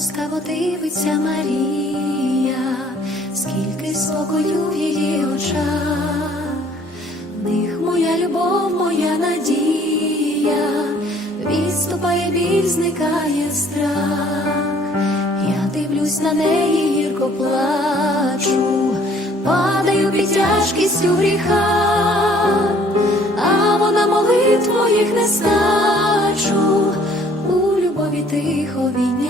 ласкаво дивиться Марія, скільки спокою в її очах, них моя любов, моя надія, відступає біль, зникає страх. Я дивлюсь на неї, гірко плачу, падаю під тяжкістю гріха, а вона молитв не стачу, у любові тихо відняла,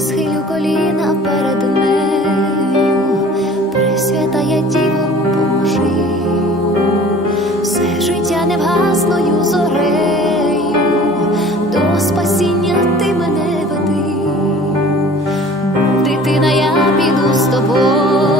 Схилю коліна перед нею, я Діво, Божий, все життя невгасною зорею, до спасіння ти мене веди, дитина, я піду з тобою,